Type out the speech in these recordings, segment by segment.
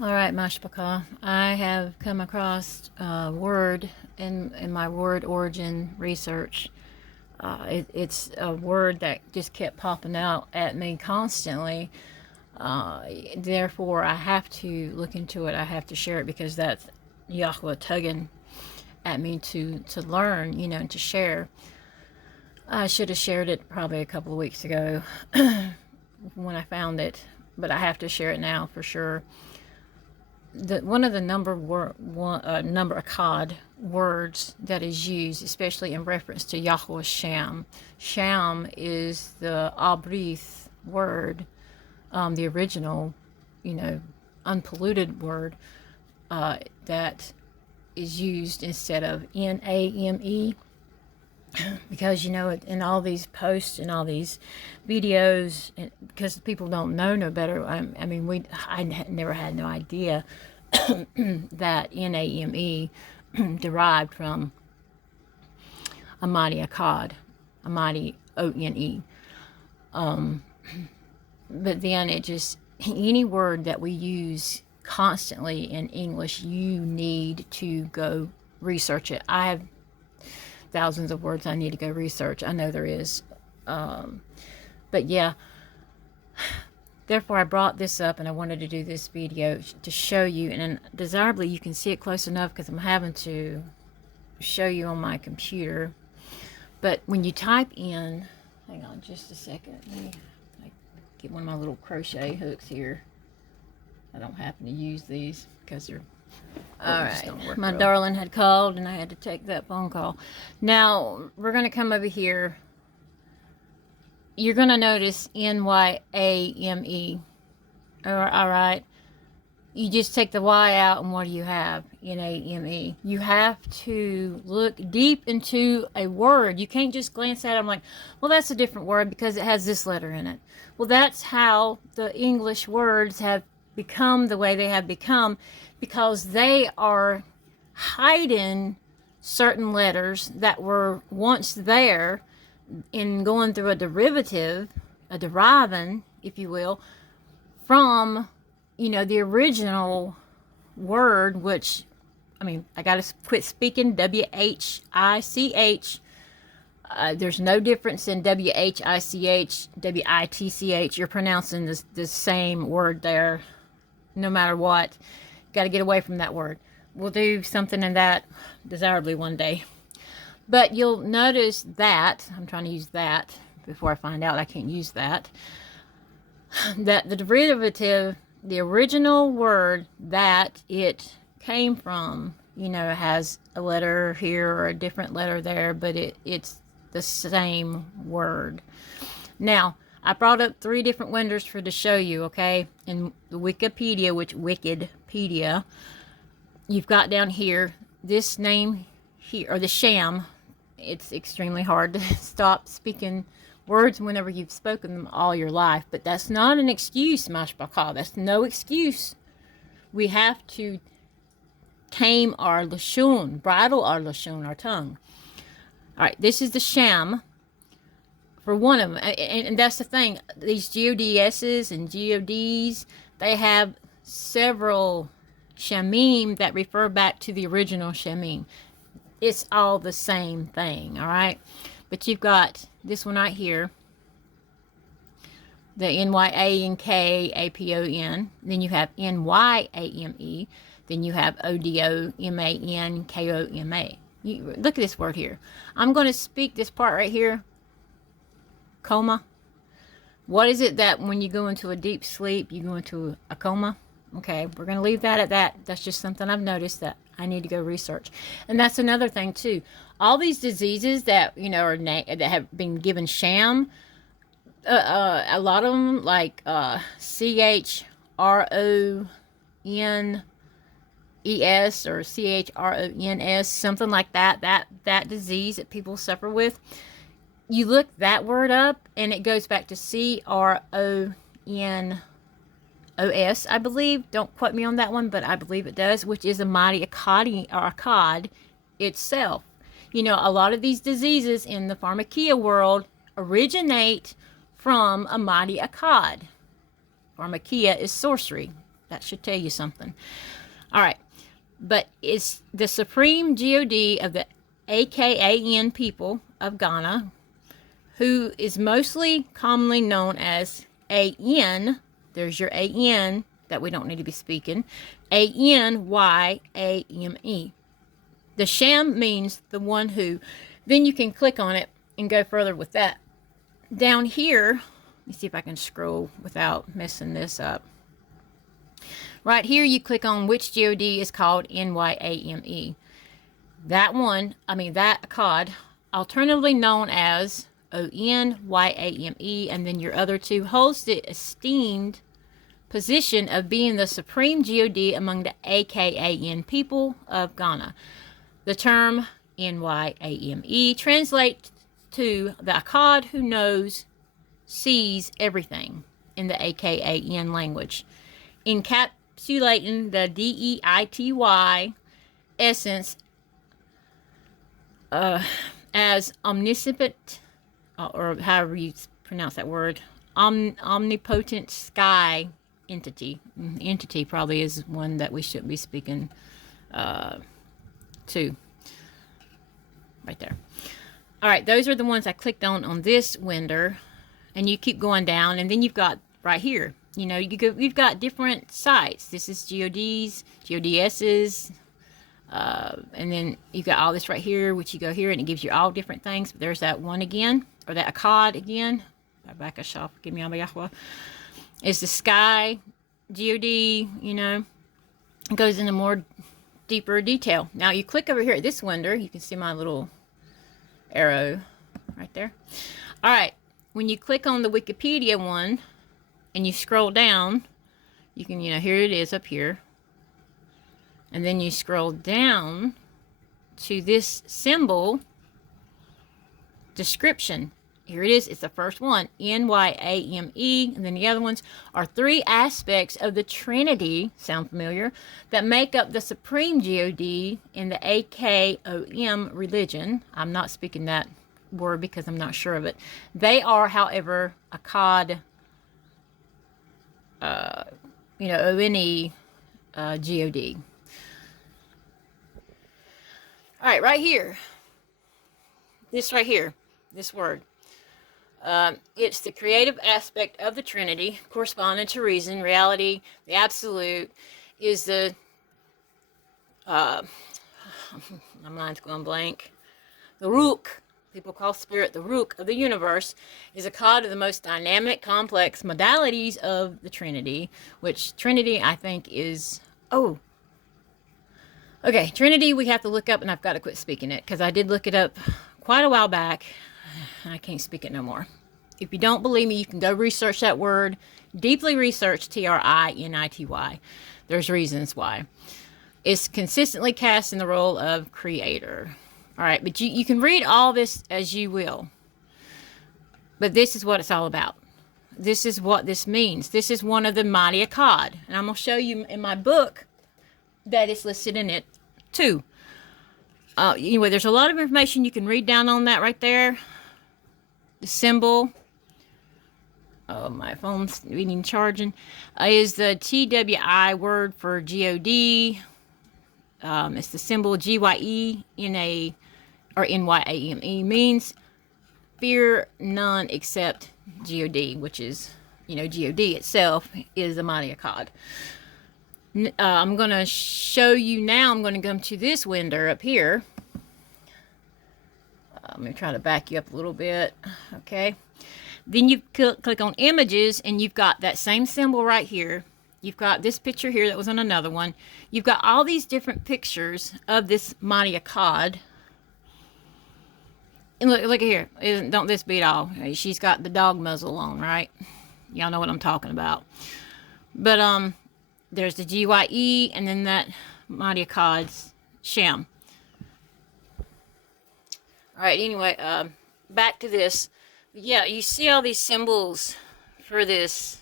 All right, MaSHPaKHa. I have come across a word in my word origin research. It's a word that just kept popping out at me constantly. Therefore, I have to look into it. I have to share it because that's Yahweh tugging at me to learn, and to share. I should have shared it probably a couple of weeks ago when I found it, but I have to share it now for sure. One of the number akkad words that is used, especially in reference to Yahweh Sham. Sham is the Abrith word, the original, unpolluted word that is used instead of Name, because in all these posts and all these videos, because people don't know no better. I never had no idea that Name derived from MaSHPaKHa, One. But then it just, any word that we use constantly in English, you need to go research it. I have thousands of words I need to go research. I know there is. But yeah, therefore I brought this up and I wanted to do this video to show you, and desirably you can see it close enough because I'm having to show you on my computer. But when you type in, hang on just a second, let me get one of my little crochet hooks here. I don't happen to use these because they're all right. My darling had called and I had to take that phone call. Now we're going to come over here. You're going to notice Name. All right. You just take the Y out and what do you have? Name. You have to look deep into a word. You can't just glance at it. I'm like, well, that's a different word because it has this letter in it. Well, that's how the English words have become the way they have become, because they are hiding certain letters that were once there in going through a derivative, a deriving, if you will, from, the original word, which, I got to quit speaking WHICH. There's no difference in WHICH, WITCH. You're pronouncing the same word there, no matter what. Got to get away from that word. We'll do something in that desirably one day. But you'll notice that, I'm trying to use that before I find out I can't use that, that the derivative, the original word that it came from, has a letter here or a different letter there, but it's the same word. Now, I brought up 3 different windows to show you, okay? In the Wikipedia, you've got down here this name here, or the sham. It's extremely hard to stop speaking words whenever you've spoken them all your life, but that's not an excuse, MaSHPaKHa. That's no excuse. We have to tame our lashon, bridle our lashon, our tongue. All right, this is the sham for one of them, and that's the thing. These GODSs and GODs, they have several shamim that refer back to the original shamim. It's all the same thing, all right? But you've got this one right here, the NYANKAPON. Then you have NYAME. Then you have ODOMANKOMA. Look at this word here. I'm going to speak this part right here. Coma. What is it that when you go into a deep sleep, you go into a coma? Okay, we're going to leave that at that. That's just something I've noticed that I need to go research. And that's another thing too. All these diseases that, that have been given sham, a lot of them, like CHRONES or CHRONS, something like that disease that people suffer with. You look that word up and it goes back to CRONOS, I believe. Don't quote me on that one, but I believe it does, which is a mighty akkad itself. A lot of these diseases in the pharmakeia world originate from a mighty akkad. Pharmakeia is sorcery. That should tell you something. All right. But it's the supreme God of the AKAN people of Ghana, who is mostly commonly known as AN. There's your AN that we don't need to be speaking. ANYAME. The Sham means the one who. Then you can click on it and go further with that. Down here, let me see if I can scroll without messing this up. Right here, you click on which God is called NYAME. That one, that Akkad, alternatively known as ONYAME, and then your other two, holds the esteemed position of being the supreme God among the AKAN people of Ghana. The term NYAME translates to the Akkad who knows, sees everything in the AKAN language, encapsulating the DEITY essence as omniscient, or however you pronounce that word, omnipotent sky entity. Entity probably is one that we should be speaking to. Right there. All right, those are the ones I clicked on this window, and you keep going down, and then you've got right here. You know, you've got different sites. This is GODs, GODSs, and then you've got all this right here, which you go here, and it gives you all different things. But there's that one again, or that Akkad again. MaSHPaKHa, give me HaLaLYaHUaH. It's the sky God, you know. It goes into more deeper detail. Now you click over here at this window, you can see my little arrow right there. All right, when you click on the Wikipedia one and you scroll down, you can, here it is up here, and then you scroll down to this symbol description. Here it is. It's the first one, NYAME, and then the other ones are 3 aspects of the Trinity, sound familiar, that make up the supreme God in the AKOM religion. I'm not speaking that word because I'm not sure of it. They are, however, Akkad, ONE God. All right, right here. This right here, this word. It's the creative aspect of the Trinity, corresponding to reason, reality, the absolute, is the, my mind's going blank, the Ruach, people call spirit the Ruach of the universe, is a Akkad of the most dynamic, complex modalities of the Trinity, which Trinity, I think, is, okay, Trinity we have to look up, and I've got to quit speaking it, because I did look it up quite a while back. I can't speak it no more. If you don't believe me, you can go research that word. Deeply research Trinity. There's reasons why. It's consistently cast in the role of creator. All right, but you can read all this as you will. But this is what it's all about. This is what this means. This is one of the mighty Akkad. And I'm going to show you in my book that it's listed in it too. Anyway, there's a lot of information you can read down on that right there. The symbol, my phone's needing charging, is the TWI word for God. It's the symbol GYE or NYAME, means fear none except God, which is, God itself is a mighty Akkad. I'm going to show you now. I'm going to come to this window up here. Let me try to back you up a little bit. Okay. Then you click on images, and you've got that same symbol right here. You've got this picture here that was on another one. You've got all these different pictures of this mighty Akkad. And look here. Don't this beat all? She's got the dog muzzle on, right? Y'all know what I'm talking about. But there's the GYE, and then that mighty Akkad's Shem. All right, anyway, back to this. Yeah, you see all these symbols for this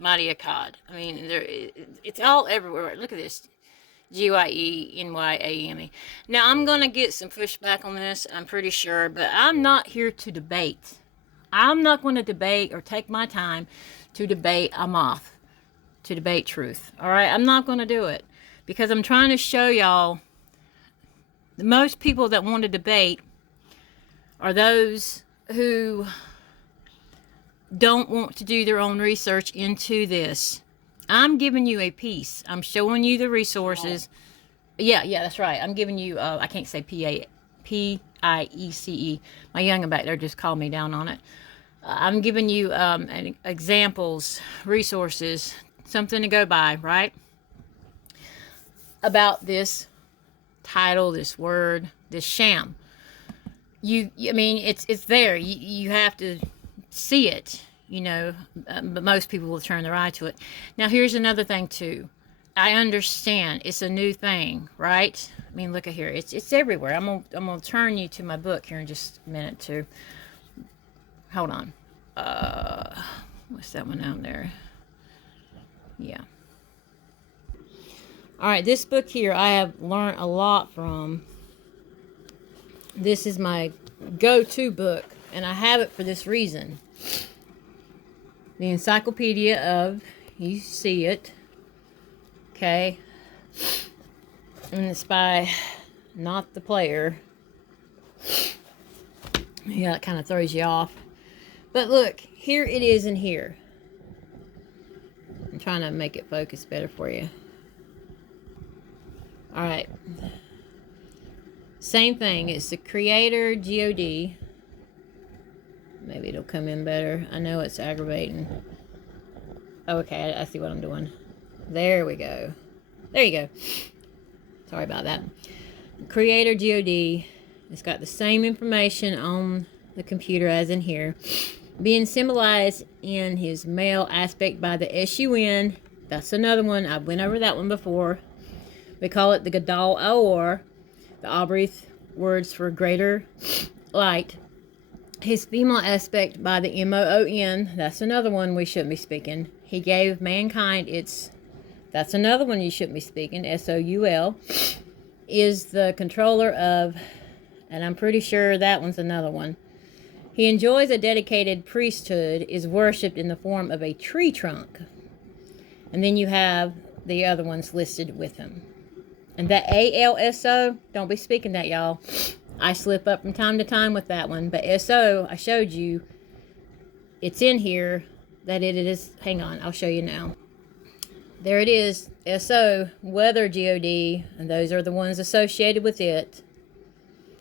mighty Akkad. I mean, it's all everywhere. Look at this. GYE, NYAME. Now, I'm going to get some pushback on this, I'm pretty sure, but I'm not here to debate. I'm not going to debate or take my time to debate a moth. to debate truth. All right, I'm not going to do it because I'm trying to show y'all the most people that want to debate are those who don't want to do their own research into this. I'm giving you a piece. I'm showing you the resources. Yeah, that's right. I'm giving you, I can't say P-I-E-C-E. My young'un back there just called me down on it. I'm giving you examples, resources, something to go by, right? About this title, this word, this sham. I mean, it's there. You have to see it, you know, but most people will turn their eye to it. Now, here's another thing, too. I understand it's a new thing, right? I mean, look at here. It's everywhere. I'm gonna turn you to my book here in just a minute, too. Hold on. What's that one down there? Yeah. All right, this book here I have learned a lot from. This is my go-to book, and I have it for this reason. The Encyclopedia of, you see it, okay, and it's by Not the Player. Yeah, it kind of throws you off. But look, here it is in here. I'm trying to make it focus better for you. All right. Same thing. It's the creator, G-O-D. Maybe it'll come in better. I know it's aggravating. Oh, okay, I see what I'm doing. There we go. There you go. Sorry about that. Creator, G-O-D. It's got the same information on the computer as in here. Being symbolized in his male aspect by the S-U-N. That's another one. I went over that one before. We call it the Gadal Aor. The Aubrey words for greater light. His female aspect by the M-O-O-N. That's another one we shouldn't be speaking. He gave mankind its... That's another one you shouldn't be speaking. S-O-U-L. Is the controller of... And I'm pretty sure that one's another one. He enjoys a dedicated priesthood, is worshipped in the form of a tree trunk. And then you have the other ones listed with him. And that A-L-S-O, don't be speaking that, y'all. I slip up from time to time with that one. But S-O, I showed you, it's in here that it is. Hang on, I'll show you now. There it is, S-O, weather, G-O-D, and those are the ones associated with it.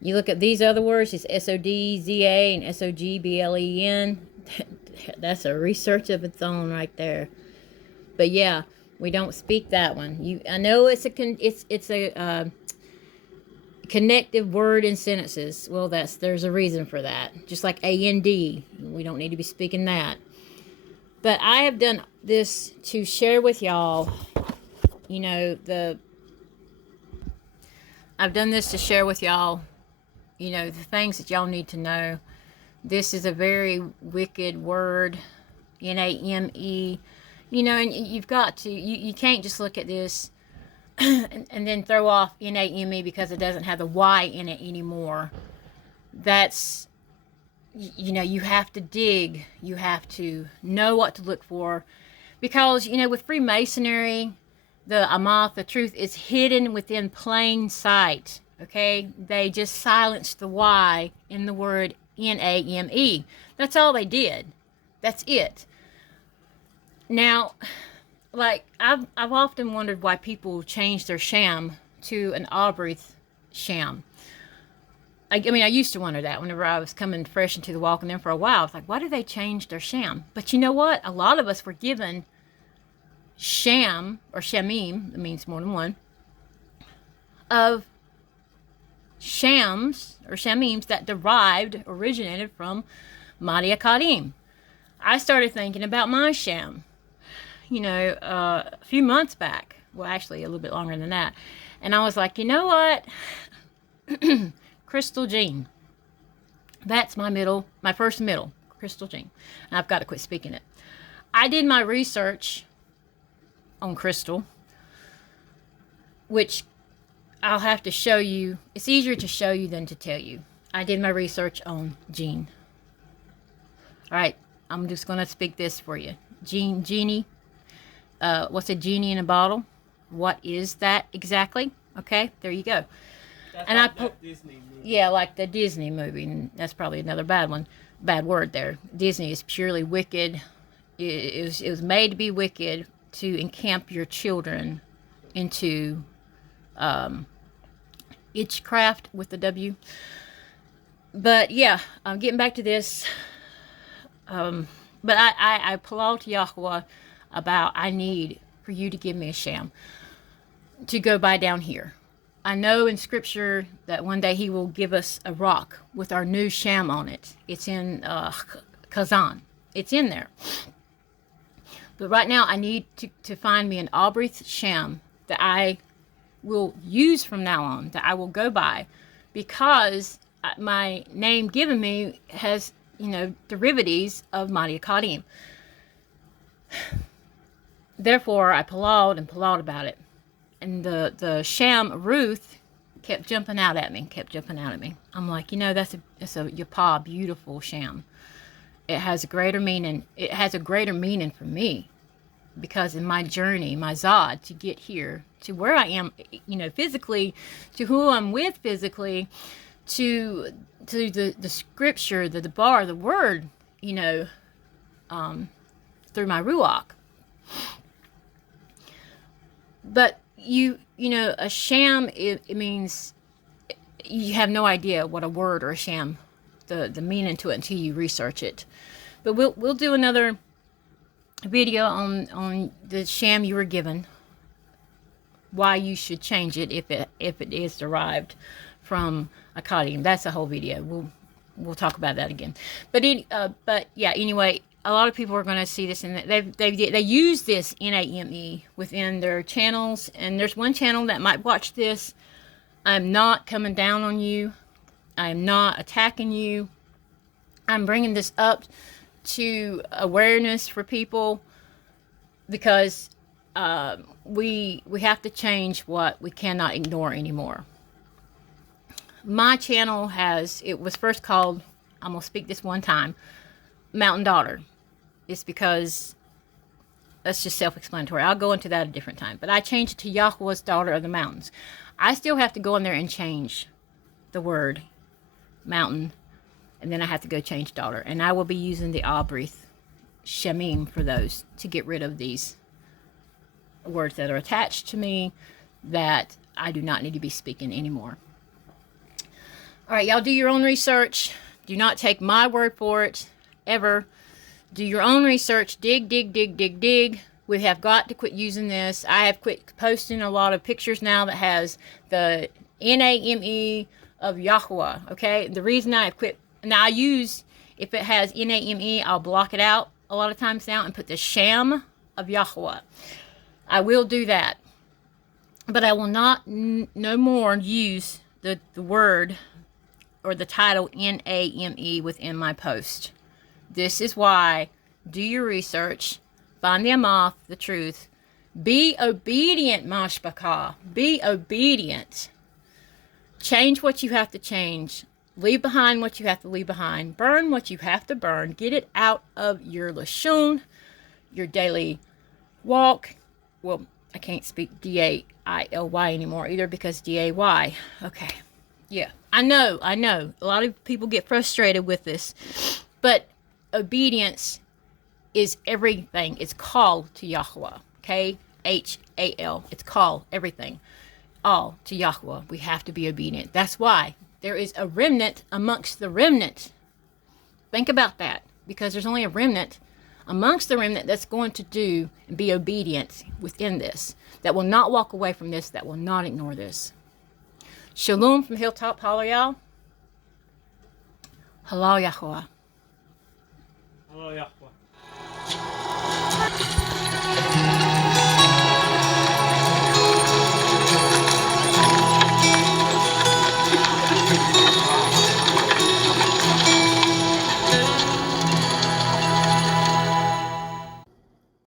You look at these other words, it's S-O-D-Z-A and S-O-G-B-L-E-N. That's a research of its own right there. But yeah, we don't speak that one. I know it's a connective word in sentences. Well, there's a reason for that. Just like A-N-D, we don't need to be speaking that. But I have done this to share with y'all, you know, I've done this to share with y'all, you know, the things that y'all need to know. This is a very wicked word, N-A-M-E. You know, and you've got to, you can't just look at this and then throw off N-A-M-E because it doesn't have the Y in it anymore. That's, you know, you have to dig. You have to know what to look for. Because, you know, with Freemasonry, the Amath, the truth, is hidden within plain sight. Okay? They just silenced the Y in the word N-A-M-E. That's all they did. That's it. Now, like, I've often wondered why people change their sham to an Aubrey sham. I mean, I used to wonder that whenever I was coming fresh into the walk, and then for a while, I was like, why do they change their sham? But you know what? A lot of us were given sham, or shamim, it means more than one, of shams, or shamims that originated from MaSHPaKHa. I started thinking about my sham, you know, a few months back. Well, actually, a little bit longer than that. And I was like, you know what? Crystal Jean. That's my first middle, Crystal Jean. And I've got to quit speaking it. I did my research on Crystal, which I'll have to show you. It's easier to show you than to tell you. I did my research on Jean. All right, I'm just going to speak this for you. Jeannie, what's a genie in a bottle? What is that exactly? Okay, there you go. That's And like that Disney movie. yeah, like the Disney movie. And that's probably another bad one, bad word there. Disney is purely wicked. It was made to be wicked, to encamp your children into itchcraft with the W. But yeah, getting back to this. But I applaud to Yahuwah about, I need for you to give me a sham to go by down here. I know in scripture that one day he will give us a rock with our new sham on it. It's in Kazan. It's in there. But right now I need to find me an Albrith sham that I will use from now on, that I will go by, because my name given me has, you know, derivatives of MaSHPaKHa. Therefore, I palawed about it. And the sham Ruth kept jumping out at me, I'm like, you know, that's a Yapah, beautiful sham. It has a greater meaning. It has a greater meaning for me, because in my journey, my Zod, to get here, to where I am, you know, physically, to who I'm with physically, to the scripture, the bar, the word, you know, through my Ruach. But you know, a sham, it means you have no idea what a word or a sham, the meaning to it, until you research it. But we'll do another video on the sham you were given, why you should change it if it is derived from Akkadian. That's a whole video. We'll talk about that again. But yeah, anyway, a lot of people are going to see this, and they use this NAME within their channels. And there's one channel that might watch this. I'm not coming down on you. I'm not attacking you. I'm bringing this up to awareness for people, because we have to change what we cannot ignore anymore. My channel it was first called, I'm going to speak this one time, Mountain Daughter. It's because that's just self-explanatory. I'll go into that a different time. But I changed it to Yahuwah's Daughter of the Mountains. I still have to go in there and change the word mountain, and then I have to go change daughter. And I will be using the Albrith Shemim for those, to get rid of these words that are attached to me that I do not need to be speaking anymore. All right, y'all do your own research. Do not take my word for it, ever. Do your own research. Dig, dig, dig, dig, dig. We have got to quit using this. I have quit posting a lot of pictures now that has the NAME of Yahuwah, okay? The reason I have quit, now I use, if it has NAME, I'll block it out a lot of times now and put the sham of Yahuwah. I will do that. But I will not no more use the word or the title NAME within my post. This is why, do your research, find the Amath, the truth, be obedient, MaSHPaKHa, be obedient. Change what you have to change, leave behind what you have to leave behind, burn what you have to burn, get it out of your lashon, your daily walk. Well, I can't speak D-A-I-L-Y anymore either, because D-A-Y, okay. Yeah, I know. A lot of people get frustrated with this. But obedience is everything. It's called to Yahuwah. K-H-A-L. It's called everything. All to Yahuwah. We have to be obedient. That's why there is a remnant amongst the remnant. Think about that. Because there's only a remnant amongst the remnant that's going to do and be obedient within this. That will not walk away from this. That will not ignore this. Shalom from Hilltop HaLaLYaHuaH. HaLaLYaHuaH. HaLaLYaHuaH.